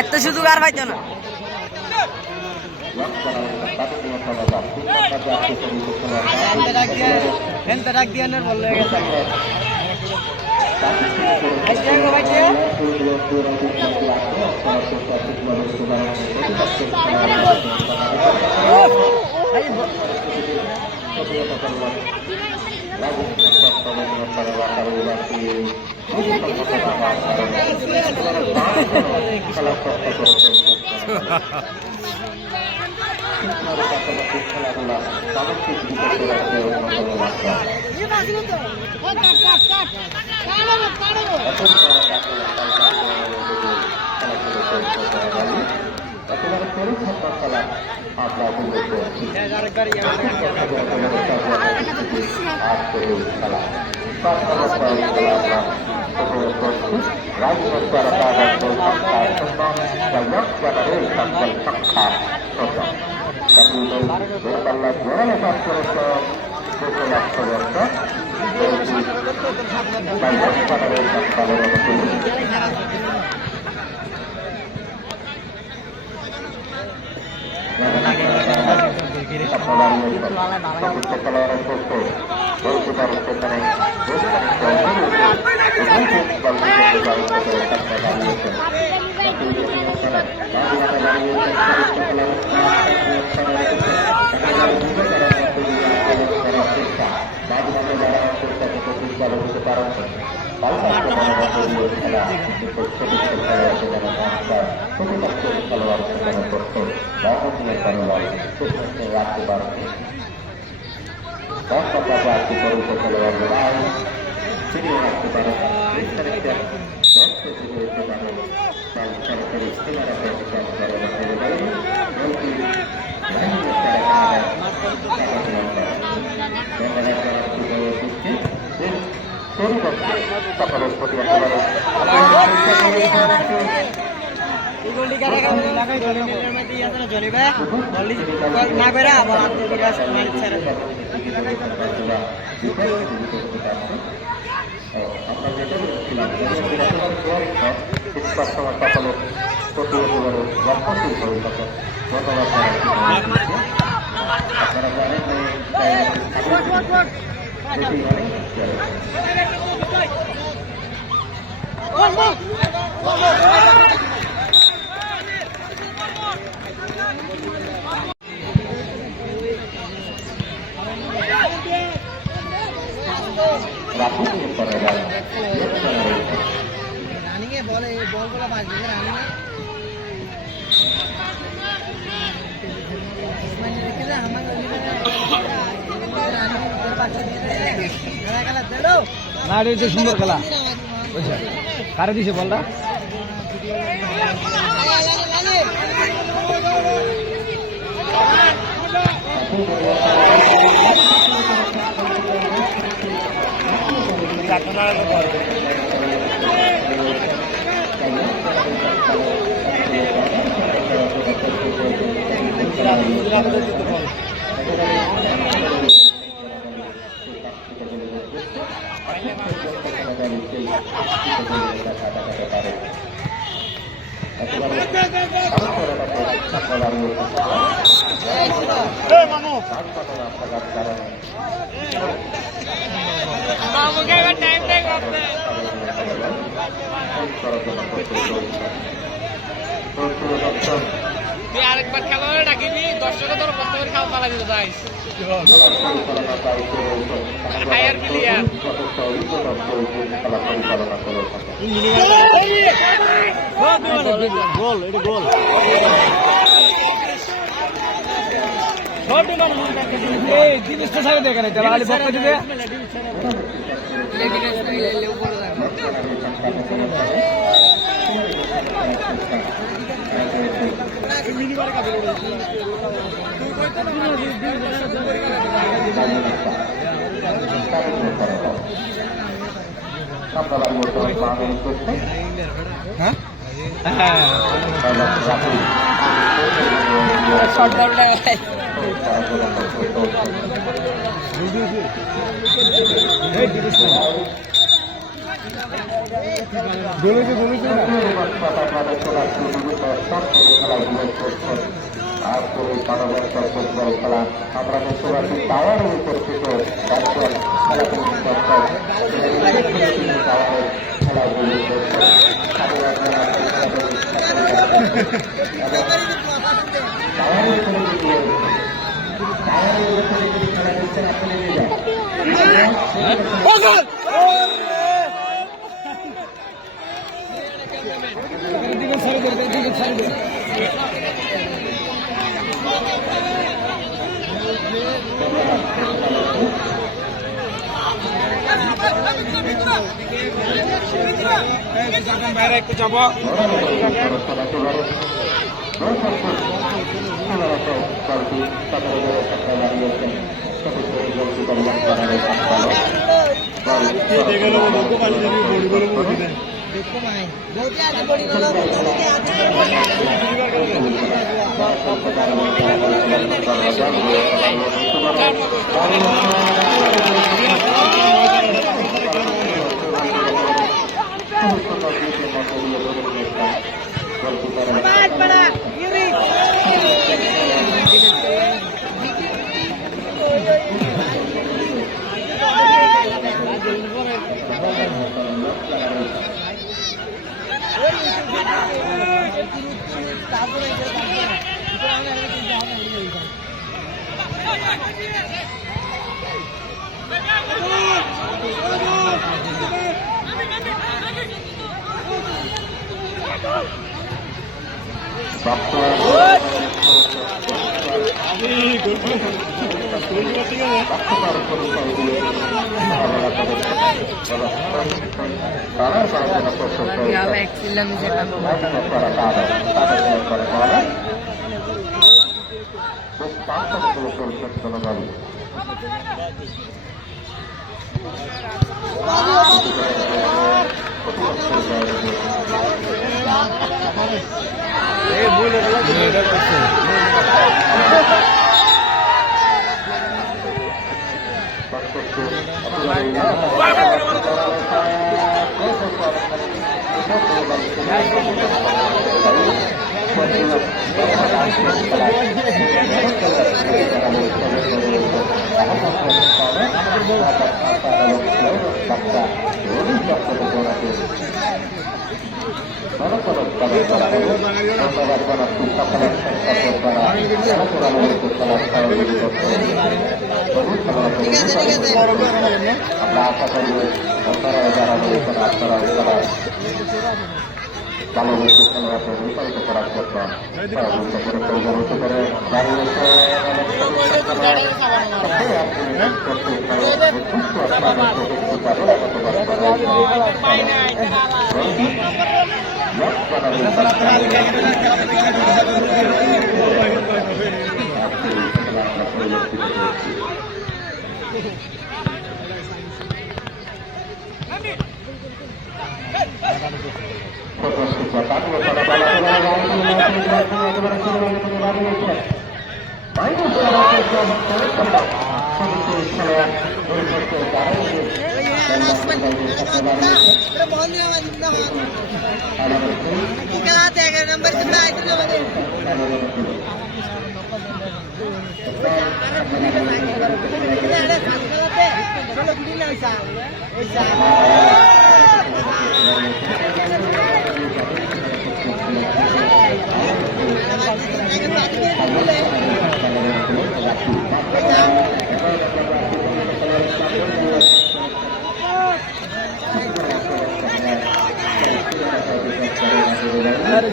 এত সুযোগ আর পাইতো না। আমরা যেটা বলছিলাম শিক্ষক সমাজটা হলো প্রতিবছর রক্ষণশীল ভবিষ্যৎ ধন্যবাদ আপনারা জানেন এটি অনেক রানিংয়ে বলে বলগুলো বাজবে রানিংয়ে না এটা সুন্দর খেলা বুঝছে কারে দিছে বলটা আরেকবার খেলা হলে ডাকিবি দর্শকের ধরো কষ্ট করে খাওয়া পালা দিতে যাইস হায়ার প্লেয়ার গোল এটা গোল এই জিনিসটা সাইডে দেখে না তাহলে আলি পক্ষ দিবে হ্যাঁ শর্ট বলটা ফুটবল খেলা আমরা সরাসরি টাওয়ারের উপর থেকে খেলাগুলি খেলা দিচ্ছেন আসলে বাইরে একটু যাবো আমরা আশা করি আপনারা যারা রয়েছেন আপনারা ভালোবেসে খেলাকে রূপায়িত করার জন্য সহযোগিতা করে পরিচালিত করে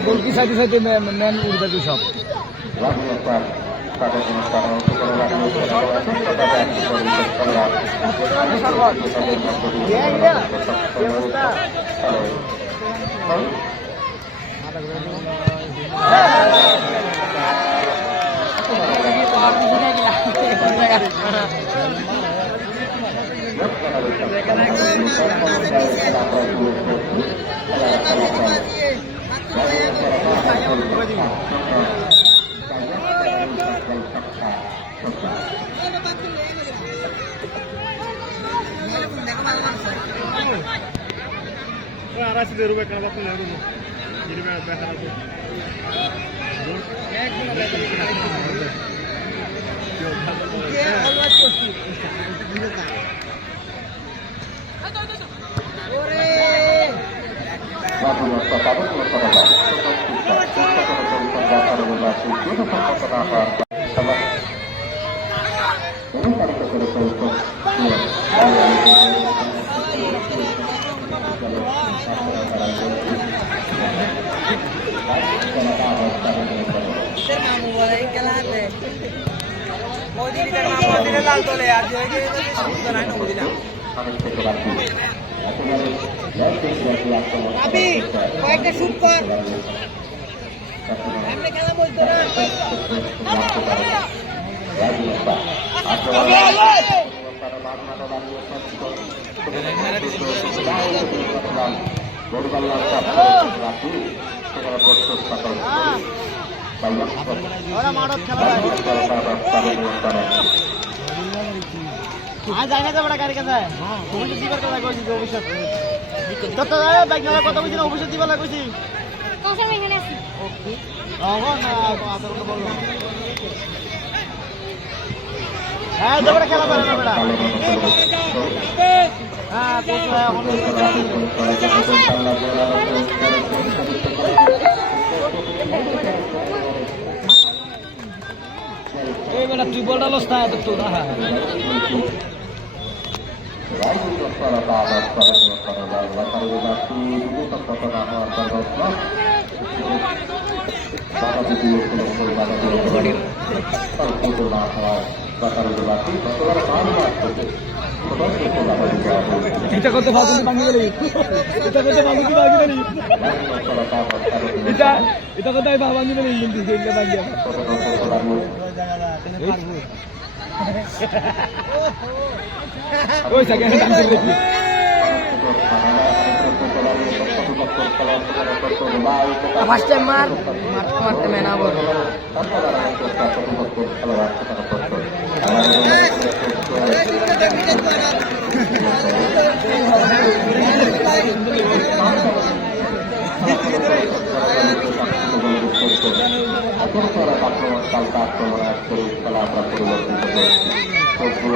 গোলকি সাইডে সাইডে ম্যান উঠবে তো সব কয়েকটা শুট কর খেলা বলতো না গাড়ি কাছে অভিষেক দিবার কথা কইছি অভিষেক কত বাইক না কথা বলছি না অভিষেক দিবার লাগছি এখানে আছি ওকে হ্যাঁ তোমরা খেলা পারে না বেটা হ্যাঁ এই বেটা তুই বলটা লস্তা তো না হ্যাঁ এটা কত ভাবুনি ভাঙি গেলি এটা কত ভাবুনি ভাঙি গেলি এটা কত ভাঙি গেলি কিন্তু এটা ভাঙি ওই জায়গায় দাম দিবি ফার্স্ট টাইম মারতে মেনা বল আক্রমণকাল আক্রমণে আজকের এই খেলা আমরা পরিবর্তিত করছি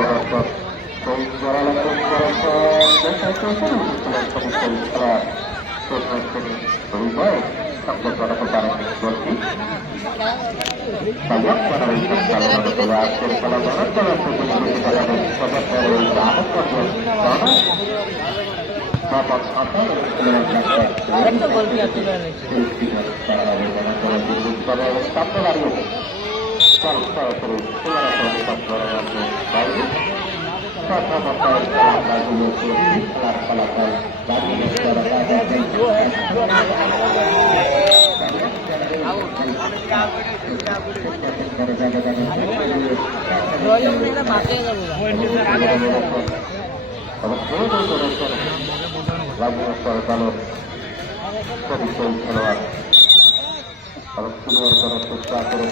খেলোয়াড় চেষ্টা করে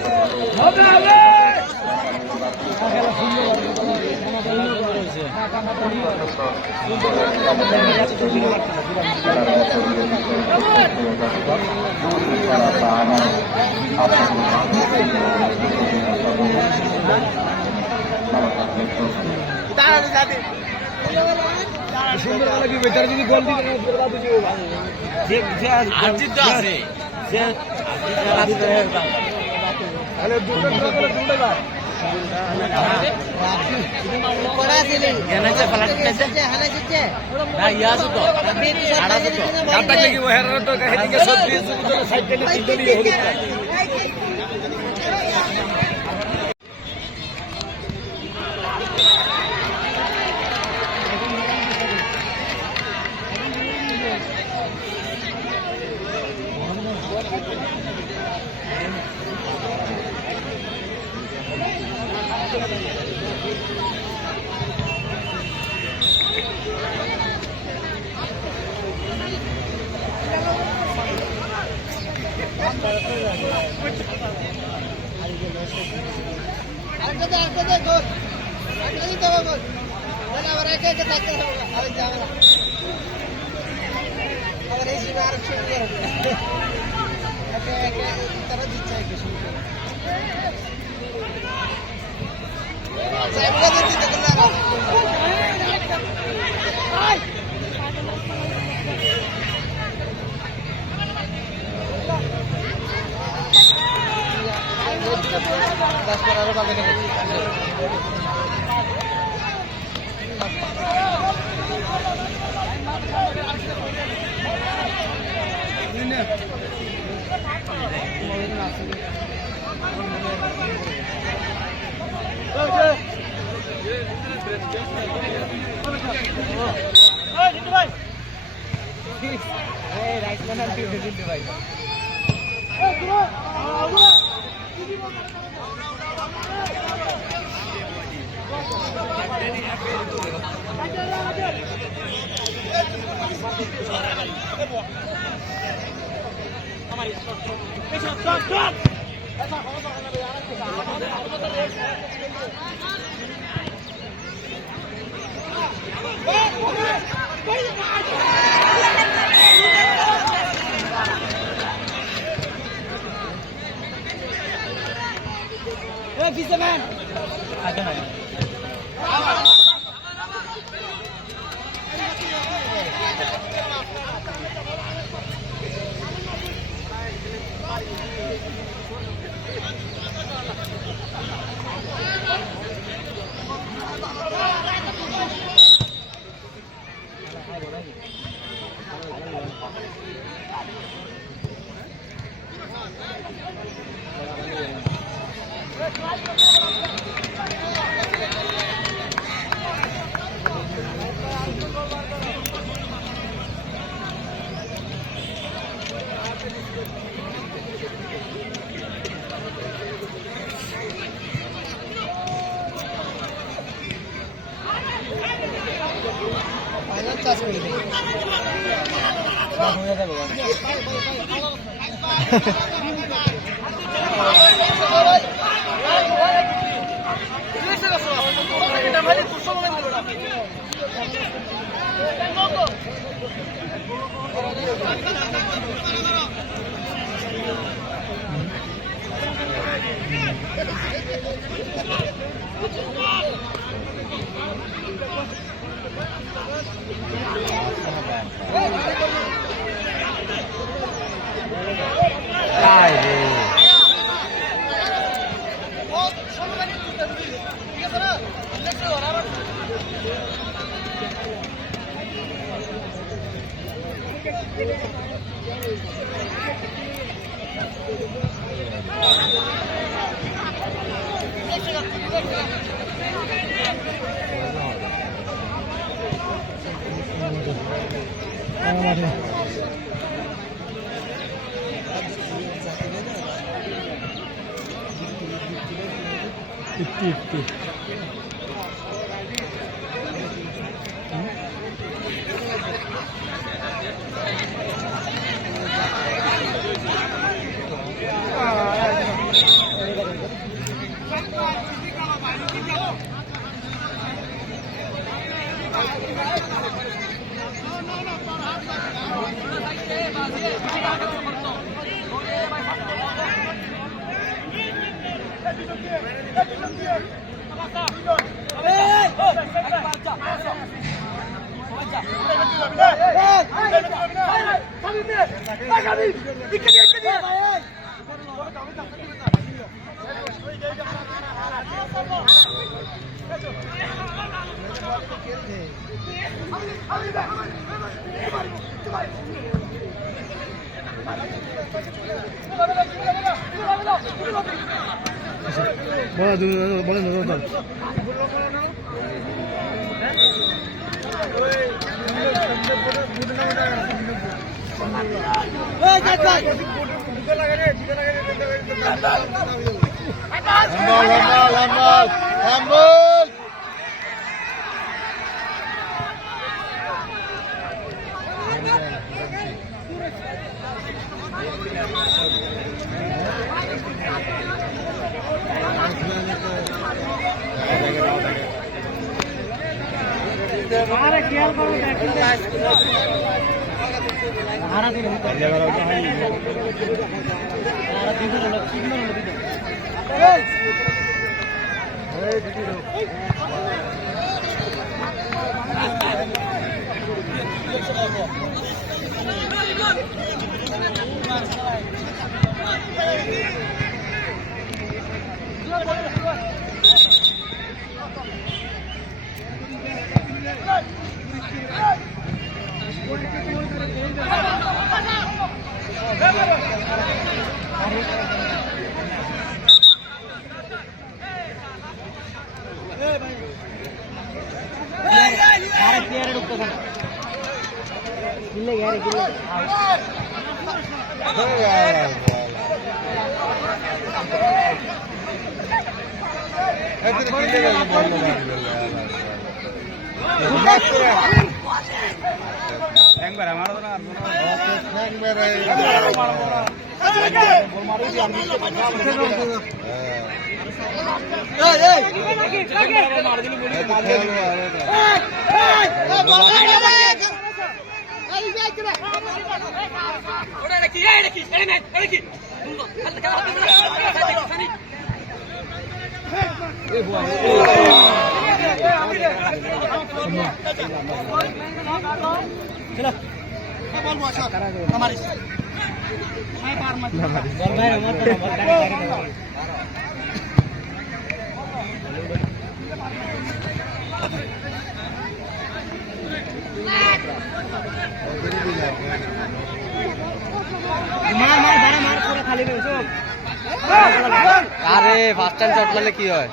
আরে ফার্স্ট টাইম শট মারলে কি হয়?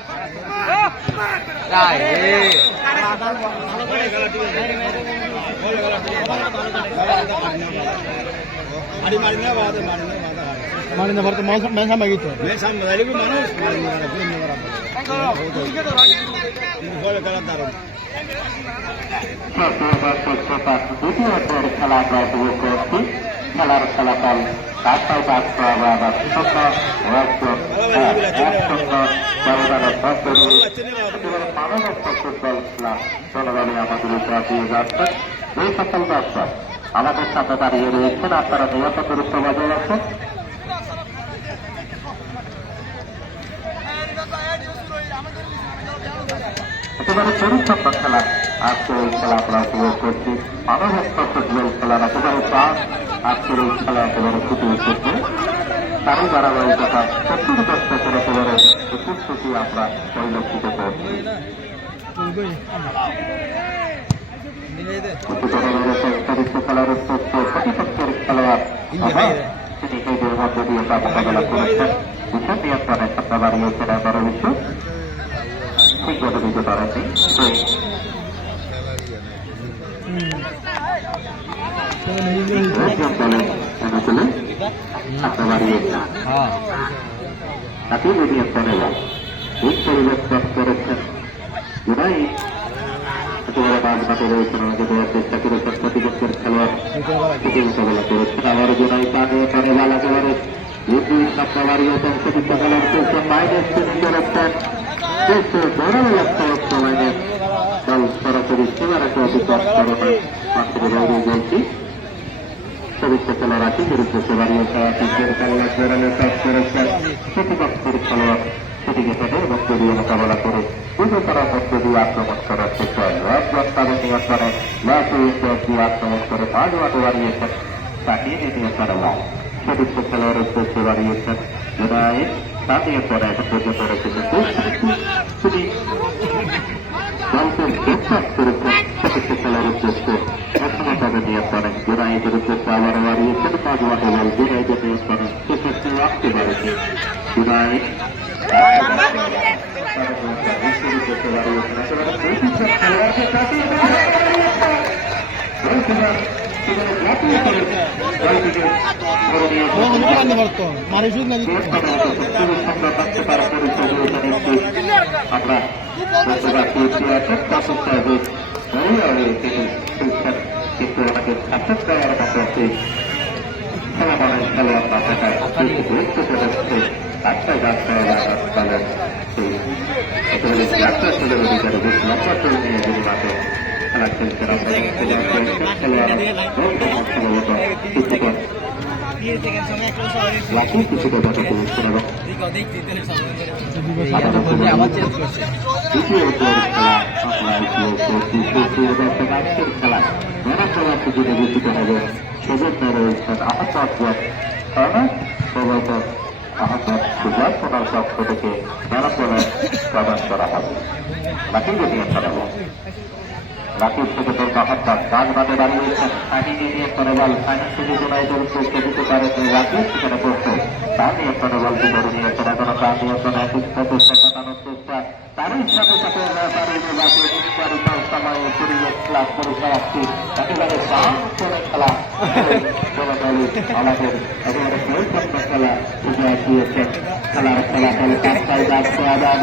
মারিনা ভরতে মেন সামনে গিয়েছে খেলা প্রায় শুরু করছি। খেলার ফলাফল 7-5 এই সকল দর্শক আমাদের সাথে দাঁড়িয়ে রয়েছেন, আপনারা নিরাপদ দূরত্ব বজায় রাখুন। একেবারে পরিচ্ছন্ন খেলা। আজকের এই খেলা আমরা উপভোগ করছি। অনবদ্য ফুটবল খেলার একেবারে প্রাণ। আজকের এই খেলা একেবারে ফুটে উঠেছে। তারই ধারাবাহিকতা 70 দশকের একেবারে উপস্থিতি আমরা পরিলক্ষিত করছি। সংস্কারিত খেলার উদ্দেশ্য প্রতিপক্ষের খেলোয়াড় তিনি নিজের মধ্য দিয়ে তা মোকাবেলা করেছেন। বিষয় নিয়ন্ত্রণে ক্ষমতা বাড়িয়েছেন 11 বিশ্ব ঠিকভাবে দিতে পারেননি। অনুকূলে ক্ষমতা বাড়িয়েছেন তাকে নিয়ন্ত্রণে যান এই পরিবর্তন করেছেন জুনাই একেবারে বাজঘাটে রয়েছেন। আমাকে দেওয়ার চেষ্টা করেছেন প্রতিপক্ষের খেলোয়াড় থেকে মোকাবেলা করেছেন। আবার জুনাই পা নিয়ন্ত্রণে যান একেবারে ক্ষমতা বাড়িয়েছেন প্রতিপক্ষ খেলোয়াড় করেছেন মাইনাস তিনি করেছেন বড় লক্ষ্য মাইনাস দল সরাসরি সীমারেখা অতিক্রম করে মাত্র বাইরে বলছি চরিত্র খেলোয়াড় আছে বিরুদ্ধে সে বাড়িয়েছে কাজ করেছেন প্রতিপক্ষের খেলোয়াড় সেটিকে ফেলে এবং জড়িয়ে মোকাবেলা করে পুজো করার মধ্য দিয়ে আক্রমণ করার চেষ্টা নিয়ন্ত্রণে দিয়ে আক্রমণ করে মাঝ মাঠে বাড়িয়েছেন তাকে নিয়ন্ত্রণে লাভ চরিত্র খেলোয়াড়ের উদ্দেশ্যে বাড়িয়েছেন জুনাই তা নিয়ন্ত্রণে এখন পর্যন্ত রেখেছেন তিনি দলকে প্রস্তাব করেছেন চতুর্থ খেলার উদ্দেশ্যে এখনো নিয়ন্ত্রণে জুনাইদের উদ্দেশ্যে আবারও বাড়িয়েছেন মাঝ মাঠে বল জুনাইদের নিয়ন্ত্রণে সেক্ষেত্রে আসতে পারেনি জুনাই কিন্তু ওনাকে সাপোর্ট দেওয়ার মতো খেলা মানুষ খেলোয়াড় না থাকায় গুরুত্ব হচ্ছে রাস্তায় রাস্তায় দলের সেই একেবারে যাত্রা ছেলের অধিকারে বেশ লম্বা করে নিয়ে যদি মাঠে খেলা খেলছেন আপনারা কিছুটা কথা বলছেন এবং দ্বিতীয় খেলা আজকের খেলা মেলা খেলা সুযোগে বিচিত হবে সেজন্য রয়েছেন আহমদ প্রবর্তক আহমদ সুজাত ওনার পক্ষ থেকে মেলা খেলা প্রদান করা হবে বাকি যদি খেলা বাকি থেকে তোর আহমদ কাজ বাদে দাঁড়িয়েছেন ফাইনি নিয়ে করে বল ফাইনি সুযোগ জোনাইদের উদ্দেশ্যে দিতে পারেন রাখি সেখানে করছে তার নিয়ন্ত্রণে বলটি ধরে নিয়েছেন এখনো তার নিয়ন্ত্রণে প্রচেষ্টা কাটানোর চেষ্টা তারই সাথে সাথে সময় পরিবেশ ক্লাস পরীক্ষা রাখছি একেবারে প্রাণ করে খেলা আমাদের একেবারে পরিচ্ছন্ন খেলা সুযোগ দিয়েছেন খেলার ফলাফল কাজটাই যাচ্ছে আবার